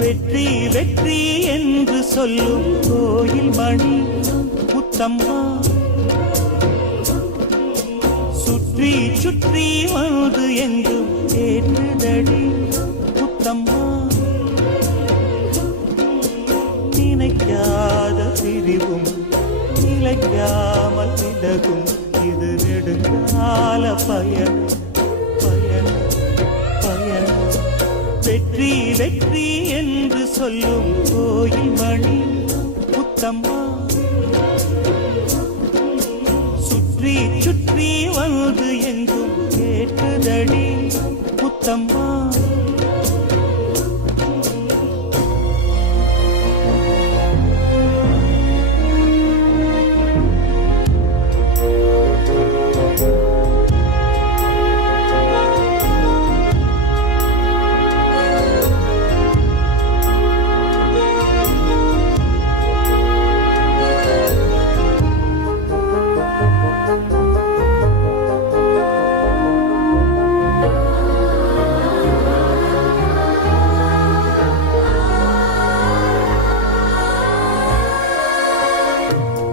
வெற்றி வெற்றி என்று சொல்லும் கோயில் மணி முத்தம்மா, சுற்றி சுற்றி வந்து எங்கும் கேட்டுதடி முத்தம்மா. நினைக்காத பிரிவும் நிலைக்காமல் விலகும், இது நெடுங்கால பயணம் பயணம் பயணம். வெற்றி வெற்றி என்று சொல்லும் கோயில் மணி முத்தம்மா, சுற்றி சுற்றி வந்து எங்கும் கேட்டுதடி முத்தம்மா.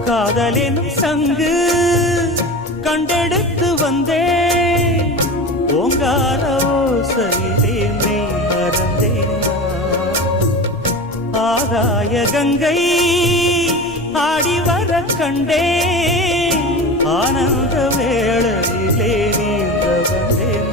காதலின் சங்கு கண்டெடுத்து வந்தேன், ஓங்கார ஓசையிலே நீ மறந்தேன். ஆகாய கங்கை ஆடி வர கண்டேன், ஆனந்த வேளையிலே நீந்த வந்தேன்.